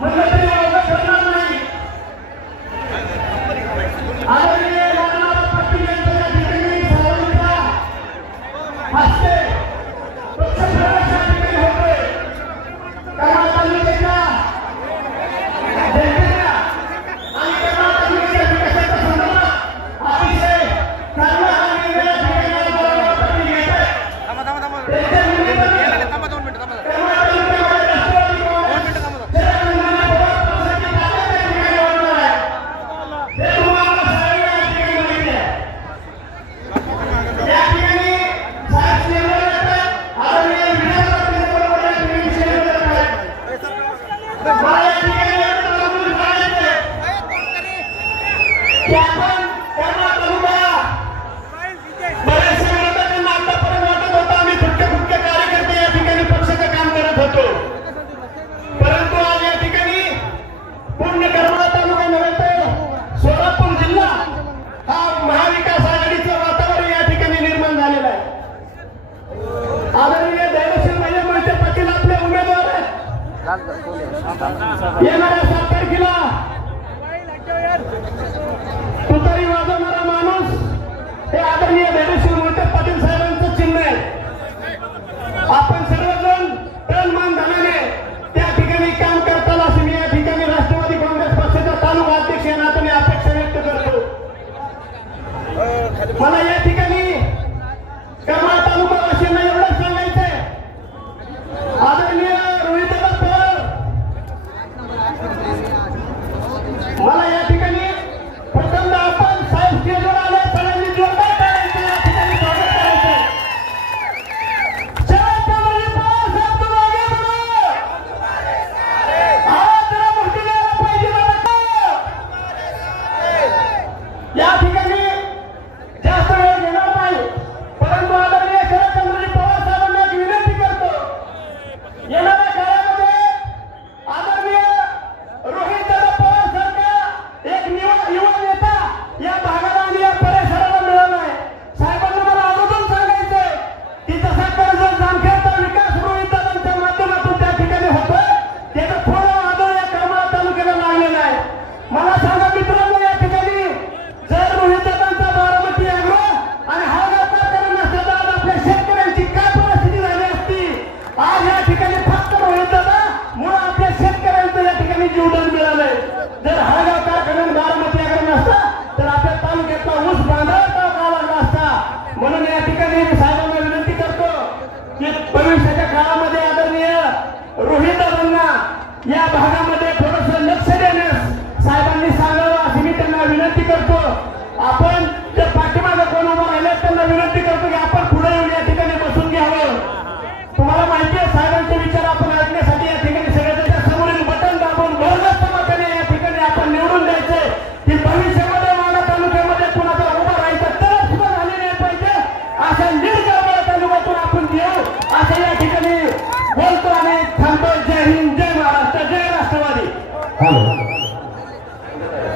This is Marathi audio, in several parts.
하나, 둘, 셋.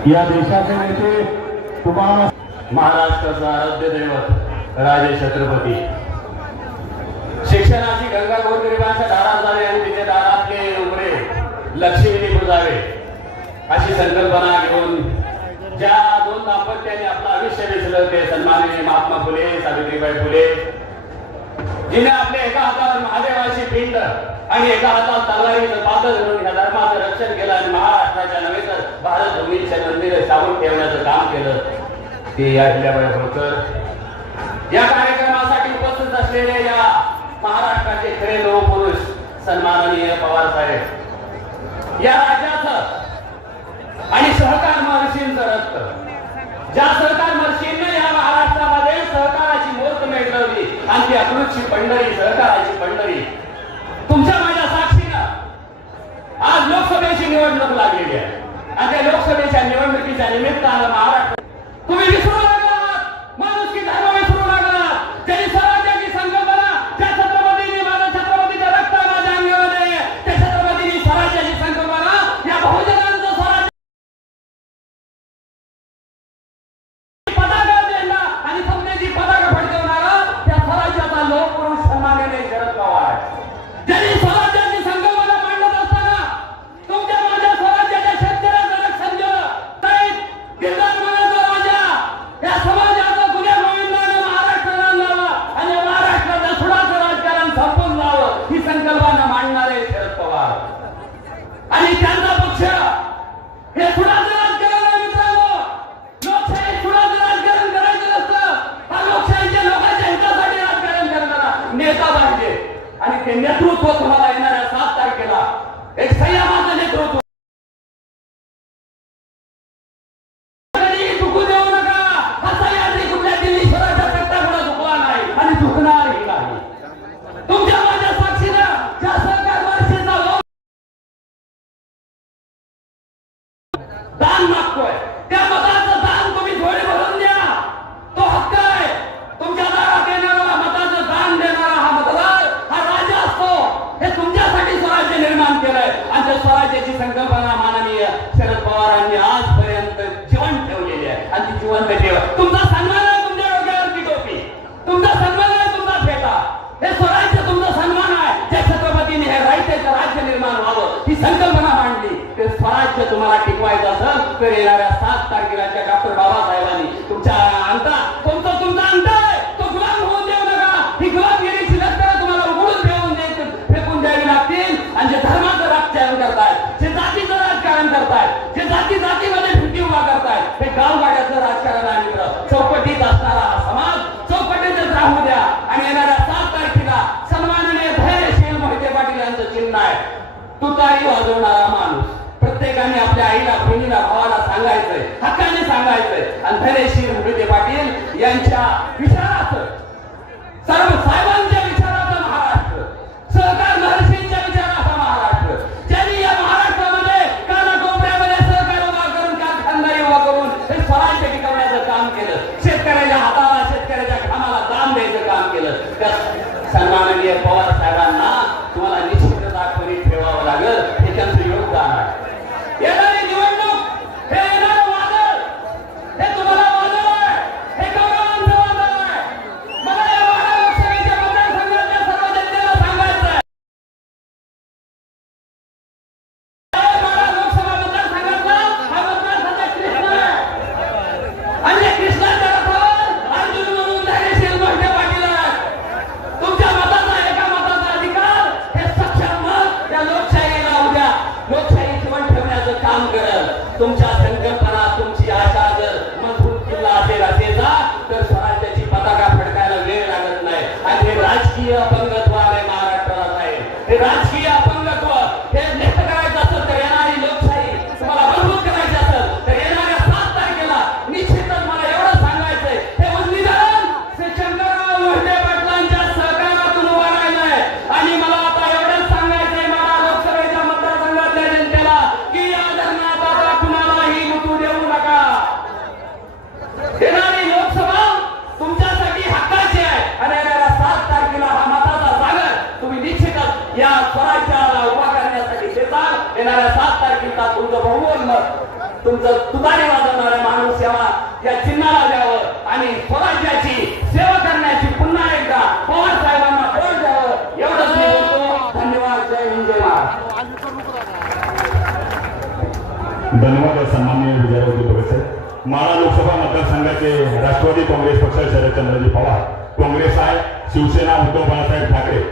या देशाचे नेते तुम्हाला महाराष्ट्राचं आराध्य दैवत राजे छत्रपती. शिक्षणाची गंगा गोरगरीबांच्या दारात झाले आणि तिथे दारातले उघडे लक्ष्मीने बुजावे. अशी संकल्पना घेऊन ज्या दोन दाम्पत्याने आपलं आयुष्य वेचलं ते सन्माननीय महात्मा फुले सावित्रीबाई फुले. जिने आपल्या एका हातावर महादेवाची पिंड आणि एका हातात तलवारीचं पात्र धरून ठेवण्याचं काम केलं ते या हिल्याबाई होळकर या कार्यक्रमासाठी उपस्थित असलेले या महाराष्ट्राचे खरे लोकपुरुष सन्माननीय पवार साहेब या राज्यात आणि सहकार महर्षींचं रक्त. ज्या सहकार महर्षींनी या महाराष्ट्रामध्ये सहकाराची मोर्त मिळवली आणि ती अकृतची पंढरी सहकाराची पंढरी तुमच्या माझ्या साक्षीनं आज लोकसभेची निवडणूक लागलेली आहे. आता लोकसभेच्या निवडणुकीच्या निमित्तानं महाराष्ट्र. तुम्ही கூட हे गावगाड्याचं राजकारण आहे मित्र चौकटीत असणारा हा समाज चौकटीतच राहू द्या. आणि येणाऱ्या सात तारखेला सन्माननीय धैर्यशील मोहिते पाटील यांचं चिन्ह आहे. तुतारी वाजवणारा माणूस. प्रत्येकाने आपल्या आईला बहिणीला भावाला सांगायचंय हक्काने सांगायचंय. आणि धैर्यशील मोहिते पाटील यांच्या विचाराचं सर्व अपंगत्व आलंय महाराष्ट्राला साहेब हे राजकीय तुमचं तुतारी वाजवणारा माणूस सेवा या चिन्हाला द्यावं आणि स्वराज्याची सेवा करण्याची पुन्हा एकदा पवार साहेबांना बळ द्यावं. एवढंच मी बोलतो. धन्यवाद. जय हिंद जय महाराष्ट्र. धन्यवाद सन्मान्य विजयावती भगत साहेब. माळा लोकसभा मतदारसंघाचे राष्ट्रवादी काँग्रेस पक्ष शरदचंद्रजी पवार काँग्रेस आहे शिवसेना उद्धव बाळासाहेब ठाकरे.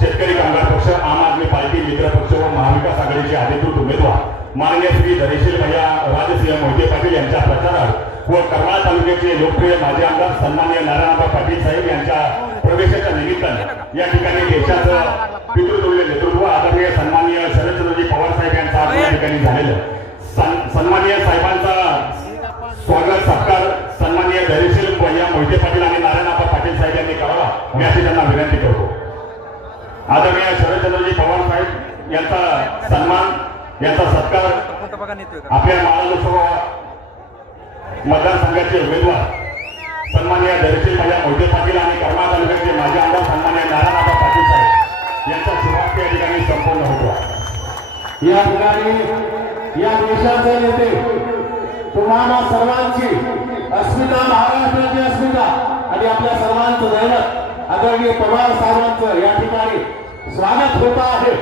शेतकरी कामगार पक्ष आम आदमी पार्टी मित्र पक्ष व महाविकास आघाडीचे अधिकृत उमेदवार. माननीय श्री धरेशील भैया राजसिंह मोहिते पाटील यांच्या प्रचारात व करमाळ तालुक्याचे लोकप्रिय माजी आमदार सन्माननीय नारायणबा पाटील साहेब यांच्या प्रवेशाच्या निमित्तानं या ठिकाणी देशाचं पितृतुल्य नेतृत्व आदरणीय सन्माननीय शरदचंद्रजी पवार साहेब यांचा या ठिकाणी झालेलं. सन- सन्माननीय साहेबांचा स्वागत सत्कार सन्माननीय धैर्यशील भैया मोहिते पाटील आणि नारायणप्पा पाटील साहेब यांनी करावा मी अशी त्यांना विनंती करतो. आदरणीय शरदचंद्रजी पवार साहेब यांचा सन्मान यांचा सत्कार आपल्या माळा लोकसभा मतदारसंघाचे उमेदवार सन्माननीय धैर्यशील माझ्या मोठे पाटील आणि कर्मा तालुक्याचे माजी आमदार सन्माननीय नारायणप्पा पाटील साहेब यांचा शुभारंभ या ठिकाणी संपूर्ण होतो. या ठिकाणी या देशाचे नेते तुम्हाला सर्वांची अस्मिता महाराष्ट्राची अस्मिता आणि आपल्या सर्वांचं दैवत आदरणीय पवार साहेबांचं या ठिकाणी स्वागत होत आहे.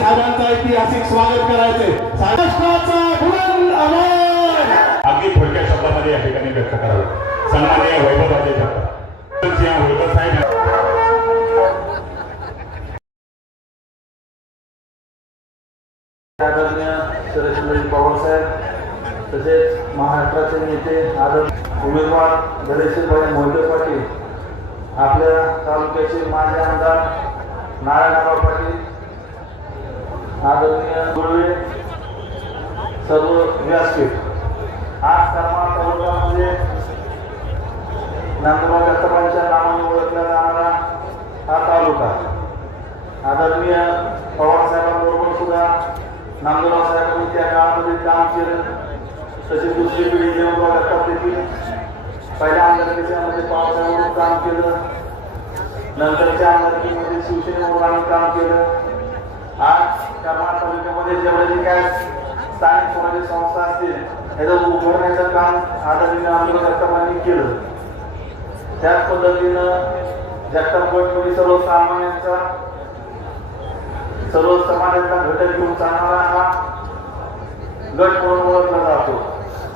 साहेबांचं ऐतिहासिक स्वागत करायचंय. व्यक्त करावं. सन्माननीय वैभव राजे साहेब आदरणीय पवारसाहेब तसेच महाराष्ट्राचे नेते आदर उमेदवार धैर्यशीलभाई मोहिते पाटील आपल्या तालुक्याचे माजी आमदार नारायणराव पाटील आदरणीय गुरवे सर्व व्यासपीठ. आज म्हणजे तालुक्यामध्ये नांदगाव दत्तपांच्या नावाने ओळखला जाणारा हा तालुका. आदरणीय पवार साहेबांबरोबर सुद्धा नामदेवराव साहेबांनी त्या काळामध्ये काम केलं. तशी दुसरी पिढी जेव्हा जगतात देखील पहिल्या आमदारकीच्यामध्ये पावसाळ्यावरून काम केलं. नंतरच्या आमदारकीमध्ये शिवसेनेवर आम्ही काम केलं. आज करमाळ तालुक्यामध्ये जेवढे जे काय स्थानिक स्वराज्य संस्था असतील याचं उभारण्याचं काम आदरणीय आमदार जगतापांनी केलं. त्याच पद्धतीनं जगताप गटमध्ये सर्वसामान्यांचा सर्व समाजाचा घटक घेऊन चालणारा हा गट म्हणून ओळखला जातो.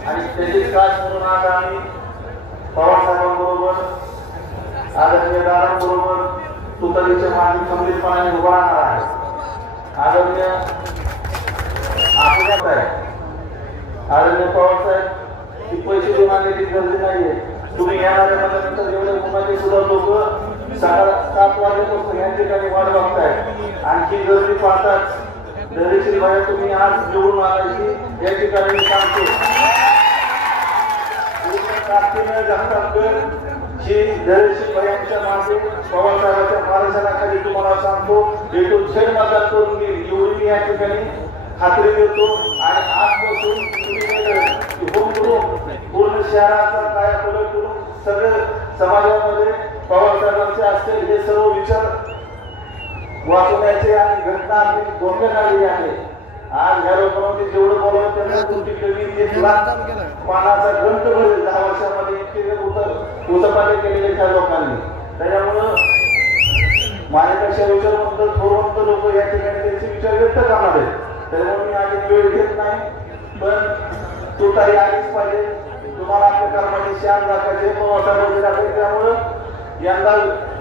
आणि त्याची काच म्हणून आज आम्ही पवारसाहेबांबरोबर आदरणीय दादांबरोबर तुतारीच्या मागे खंबीरपणाने उभा राहणार आहे. आदरणीय आपल्यात आहे. आदरणीय पवार साहेब ही पैसे देऊन आणलेली गरज नाहीये. तुम्ही येणाऱ्या महिन्यानंतर एवढे मुलाचे सुद्धा लोक सात वाजेपासून या ठिकाणी वाट बघताय. आणखी गर्दी पाहताच दरेशील भाई तुम्ही आज निवडून आणायची या ठिकाणी मी सांगतो. पूर्ण ताकदीनं जगतापगड मागे पवारसाहेबांच्या मार्गदर्शनाखाली तुम्हाला सांगतो एकूण झेड मतदान करून घेईल. एवढी मी या ठिकाणी खात्री देतो आणि आजपासून तुम्ही होम करून पूर्ण शहराचा कायापलट करून सगळं समाजामध्ये पवारसाहेबांचे असतील हे सर्व विचार वाचवण्याचे आणि घटना आपली आलेली आहे. आज या लोकांमध्ये जेवढं बोलावं त्यांना तुमची कमी एक लाख पानाचा ग्रंथ भरेल. दहा वर्षामध्ये इतके उत उतपाटे केलेले त्या लोकांनी. त्याच्यामुळं माझ्यापेक्षा विचारवंत थोरवंत लोक या ठिकाणी त्यांचे विचार व्यक्त करणार आहेत. त्याला मी आधी वेळ घेत नाही पण तू ताई आलीच पाहिजे. तुम्हाला आपल्या कर्माची शान राखायचे पवासामध्ये राखायचे त्यामुळं यंदा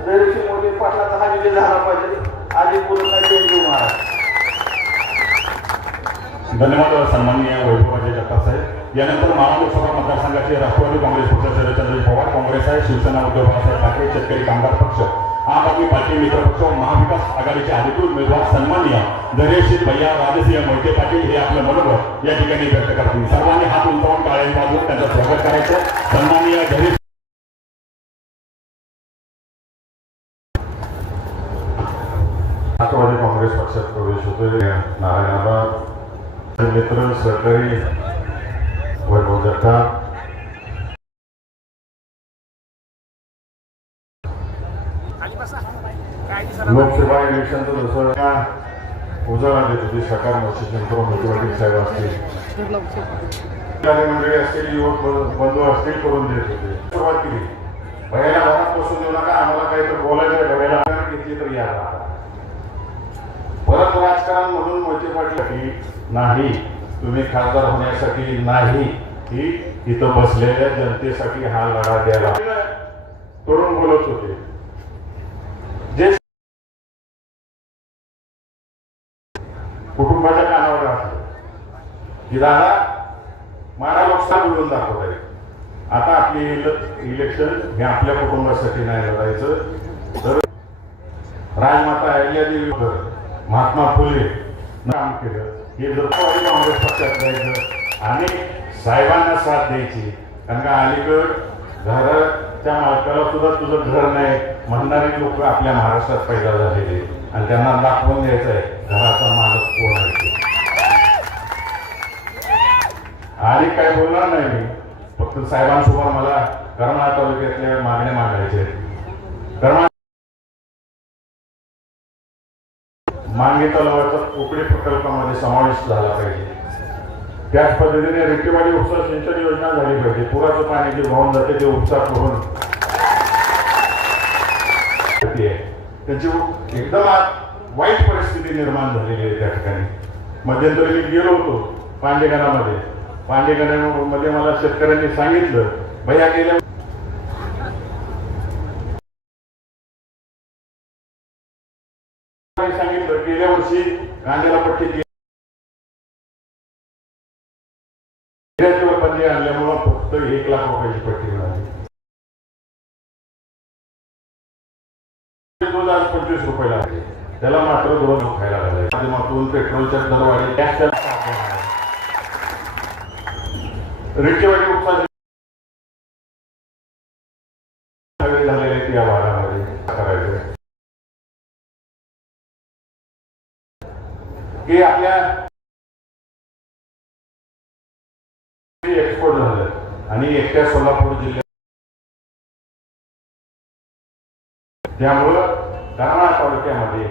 जयश्री मोदी पाटलाचा हा विजय झाला पाहिजे. आधी बोलून नाही जय महाराज. धन्यवाद सन्माननीय वैभवाजी जगताप साहेब. यानंतर मावळ लोकसभा मतदारसंघाचे राष्ट्रवादी काँग्रेस पक्ष शरदचंद्र पवार काँग्रेस आहे शिवसेना उद्धव बाळासाहेब ठाकरे शेतकरी कामगार पक्ष. आम आदमी पार्टी मित्र पक्ष महाविकास आघाडीचे अधिकृत उमेदवार सन्माननीय धैर्यशील भैया राजसिंह मोहिते पाटील हे आपलं मनोबल या ठिकाणी व्यक्त करतील सर्वांनी हात उंचावून टाळ्यांनी वाजवून त्यांचं स्वागत करायचं. सन्माननीय धैर्य राष्ट्रवादी काँग्रेस पक्षात प्रवेश होतोय. नारायणाबाद मित्र सहकारी वैभव जगताप लोकसभा इलेक्शनचं जसं का उजाळा देत होते सकार नवशेशंकर मोठी पाटील साहेब असतील. मंडळी असतील युवक बंधू- असतील करून देत होते. सुरुवात केली. भयाला घरात बसून देऊ नका आम्हाला काही तर बोलायचं आहे भयाला घेतली तर या. परत राजकारण म्हणून मोहिते पाटील नाही तुम्ही खासदार होण्यासाठी नाही. ही इथं बसलेल्या जनतेसाठी हा लढा द्यायला. तरुण बोलत होते. की मारा मला लोकसभा मिळून दाखवत आहे आता आपली इलेक्शन हे आपल्या कुटुंबासाठी नाही लढायचं. तर राजमाता अहिल्यादेवी महात्मा फुले काम केलं. हे जर काँग्रेस पक्षात जायचं आणि साहेबांना साथ द्यायची. कारण का अलीकड घराच्या मालकाला सुद्धा तुझं घर नाही. म्हणणारे लोक आपल्या महाराष्ट्रात पैदा झालेले आणि त्यांना दाखवून द्यायचं आहे घराचा मालक कोण आहे ते. आणि काय बोलणार नाही मी. फक्त साहेबांसमोर मला करमाळा तालुक्यातल्या मागण्या मागायच्या मांगे तलावाचा कोकणी प्रकल्पामध्ये समावेश झाला पाहिजे. त्याच पद्धतीने रेतीवाडी उपसा सिंचन योजना झाली पाहिजे. पुराचं पाणी जे वाहून जाते ते उपसा करून त्याची एकदम वाईट परिस्थिती निर्माण झालेली आहे त्या ठिकाणी. मध्यंतरी मी गेलो होतो पांडेगणामध्ये पांडेगणामध्ये म्हणजे मला शेतकऱ्यांनी सांगितलं भैया गेल्या सांगितलं गेल्या वर्षी कांद्याला पट्टी बंदी आणल्यामुळं फक्त एक लाख रुपयाची पट्टी मिळाली. पंचवीस रुपयाला त्याला मात्र दोन खायला लागले. माध्यमातून पेट्रोलच्या दरवाढी गॅसच्या रेटेवाडी उपसा झालेले आहेत या की आपल्या एक्सपोर्ट झालं. आणि एकट्या सोलापूर जिल्ह्यात त्यामुळं दारणा तालुक्यामध्ये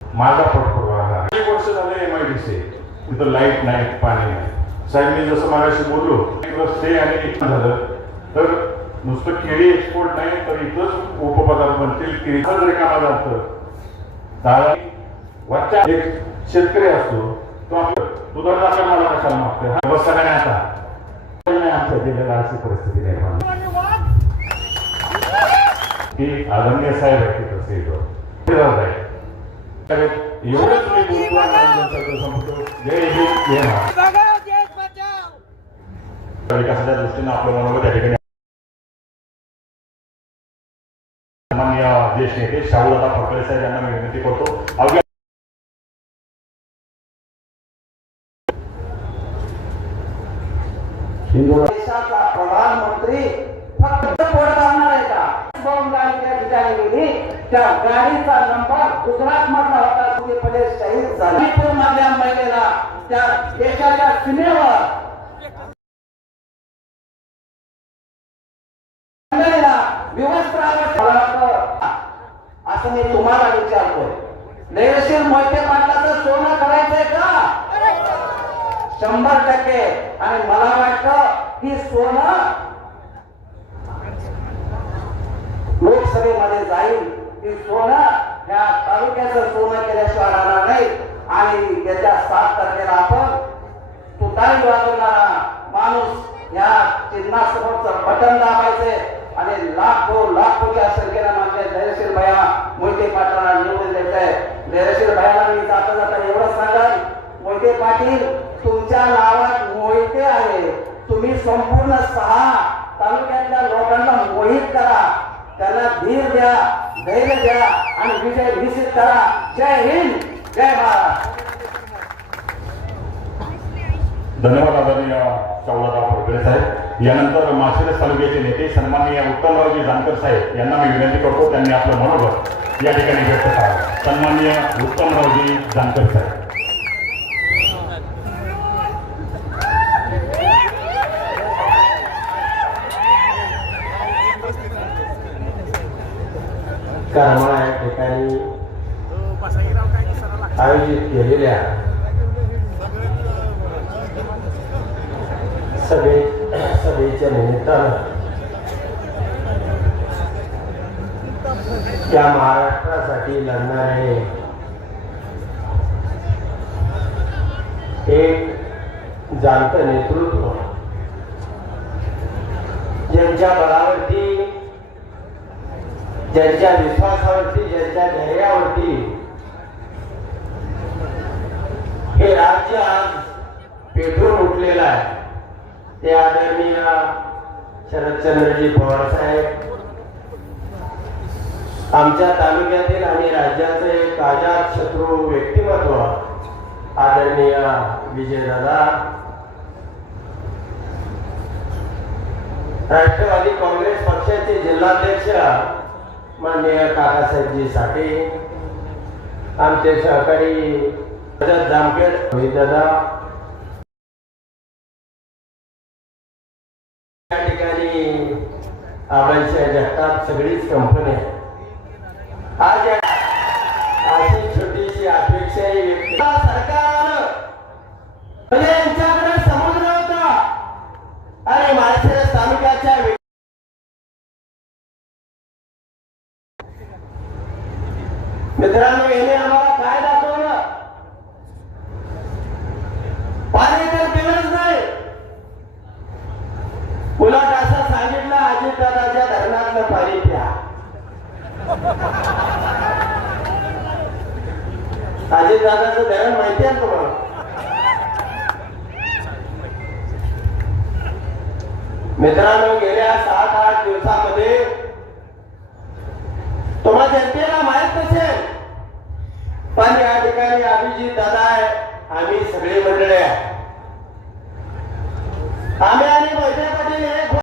माझा पोटपुरवठा झाला एक वर्ष झालं एम आय डी सी तिथं लाइट नाही पाणी नाही. साहेब मी जसं मागाशी बोललो एक रस्ते आणि झालं तर नुसतं केळी एक्सपोर्ट नाही तर इथंच उपपदार्थ बनतील केळीचं जरी कामा जातं. दादा वरच्या एक शेतकरी असतो तो आपलं तू तर दाखल मला कशाला मागतोय? हा व्यवस्था काय आता. आमच्या जिल्ह्याला अशी परिस्थिती निर्माण की आदरणीय साहेब आहेत तिथं सेट आहे एवढंच मी जय हिंद जय महाराष्ट्र विकासाच्या दृष्टीनं आपलं मनोगत ठिकाणी ज्येष्ठ नेते शाहूदादा फडकरे साहेब यांना मी विनंती करतो अवघ्या देशाचा प्रधानमंत्री फक्त पोट आहे का बॉम्ब गाडी त्या ठिकाणी गेली त्या गाडीचा नंबर गुजरात मधला होता सुखीपणे शहीद झाला. मधल्या महिलेला त्या देशाच्या सीमेवर असं मी तुम्हाला विचारतोय. धैर्यशील मोहिते पाटलाचं सोनं करायचंय का? शंभर टक्के. आणि मला वाटत की सोनं लोकसभेमध्ये जाईल. ती सोनं या तालुक्याचं सोनं केल्याशिवाय राहणार नाही. आणि त्याच्या सात तारखेला आपण तुतारी वाजवणारा माणूस या चिन्हासमोरचं बटन दाबायचे आणि लाखो लाखोच्या संख्येनं माझ्या धैर्यशील भया मोहिते पाटलाला निवडून द्यायचंय धैर्यशील भयाला मी जाता जाता एवढं सांगाल मोहिते पाटील तुमच्या नावात मोहिते आहे. तुम्ही संपूर्ण सहा तालुक्यातल्या लोकांना मोहित करा. त्यांना धीर द्या. धैर्य द्या आणि विजय निश्चित करा. जय हिंद जय भारत. धन्यवाद आदरणीय शाहूदादा फडकरे साहेब. यानंतर माशिरस तालुक्याचे नेते सन्माननीय उत्तमरावजी जानकर साहेब यांना मी विनंती करतो त्यांनी आपलं मनोगत या ठिकाणी व्यक्त करावं. सन्माननीय उत्तमरावजी जानकर साहेब. करमाळा या ठिकाणी आयोजित केलेल्या सभे सभेच्या निमित्तानं या महाराष्ट्रासाठी लढणारे एक जाणत नेतृत्व ज्यांच्या बळावरती ज्यांच्या विश्वासावरती ज्यांच्या धैर्यावरती. हे राज्य आज पेटून उठलेलं आहे. ते आदरणीय शरदचंद्रजी पवार साहेब आमच्या तालुक्यातील आणि राज्याचे एक आजाद शत्रू व्यक्तिमत्व आदरणीय विजयदादा राष्ट्रवादी काँग्रेस पक्षाचे जिल्हाध्यक्ष माननीय काकासाहेबजी साठे आमचे सहकारी रजत जामखेड रोहितदादा या ठिकाणी आबाईच्या जगतात सगळीच कंपनी आहे आज या मित्रांनो याने आम्हाला काय दाखवलं? पाणी तर दिलंच नाही. उलट असं सांगितलं अजितदादाच्या धरणातलं पाणी प्या. अजितदादाचं धरण माहिती आहे तुम्हाला? मित्रांनो गेल्या सात आठ दिवसामध्ये तुम्हा जनतेला माहीत नसेल पण या ठिकाणी अभिजित दादा आहे. आम्ही सगळे मंडळी आहे. आम्ही आणि